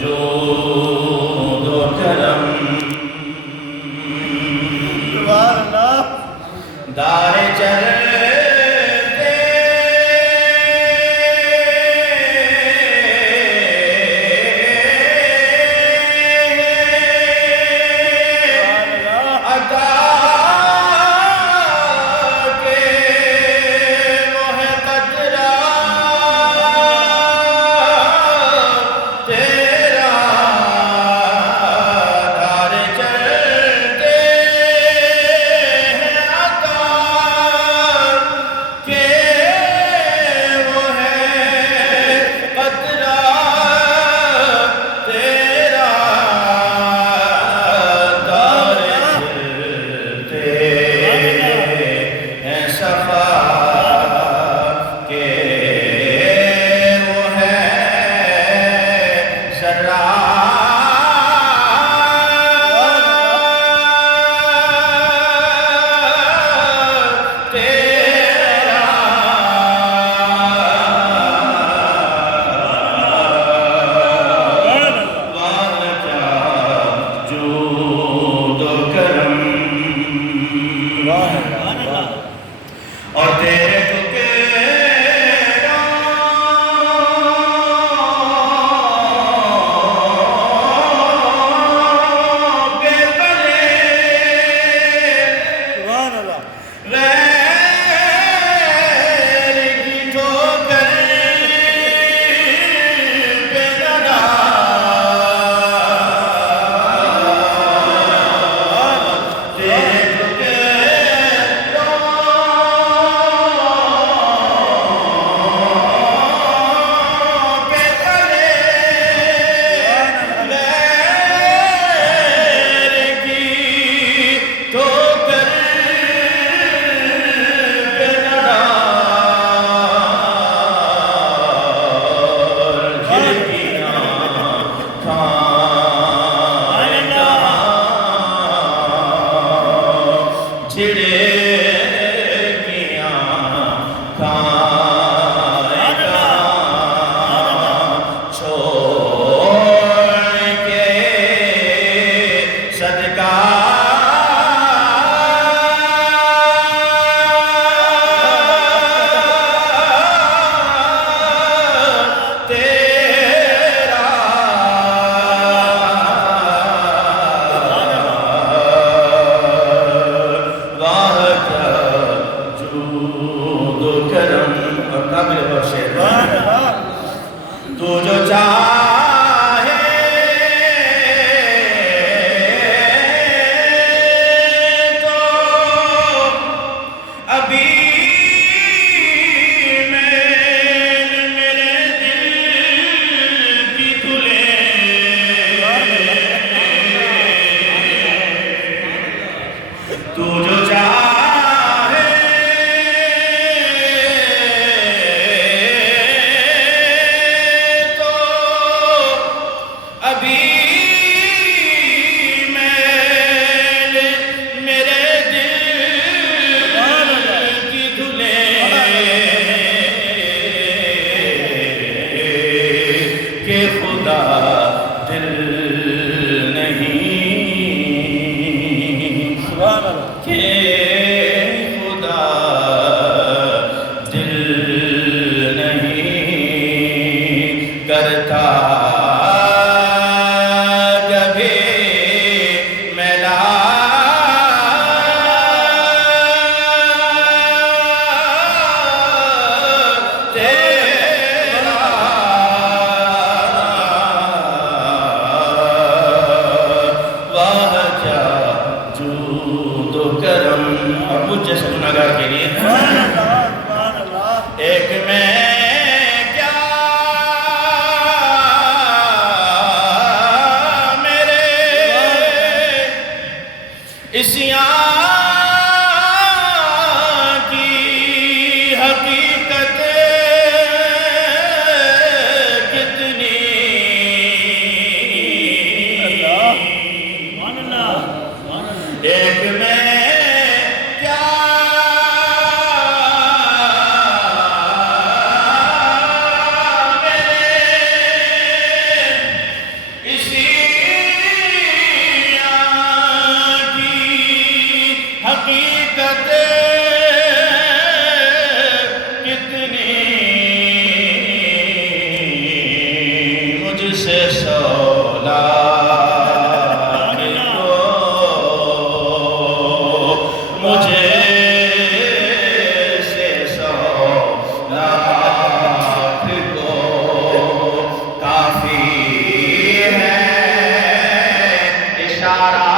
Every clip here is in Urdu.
جود و کرم دار چلتے عطا کے موہ قدرہ تیرا دار چلتے ہیں عطا کے موہ قدرہ تیرا دار چلتے ہیں صفا کے وہ ہے ذرا تیرا والا جود و کرم اور تیرے تو جو چاہے تو ابھی میرے دل کی دھلے تو جو چاہے ابھی میرے دل کی دھلے کہ خدا دل نہیں کہ خدا دل نہیں کرتا سے سولاخ کو مجھے سے سولاخ کو کافی ہے اشارہ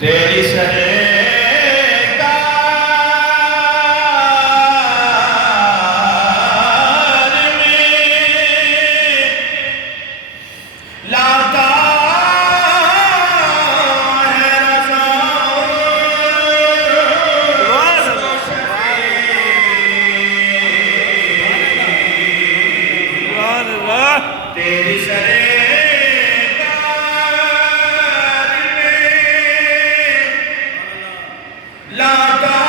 تیری سرکار میں لاتا ہے رضا تیری سرکار میں لاتا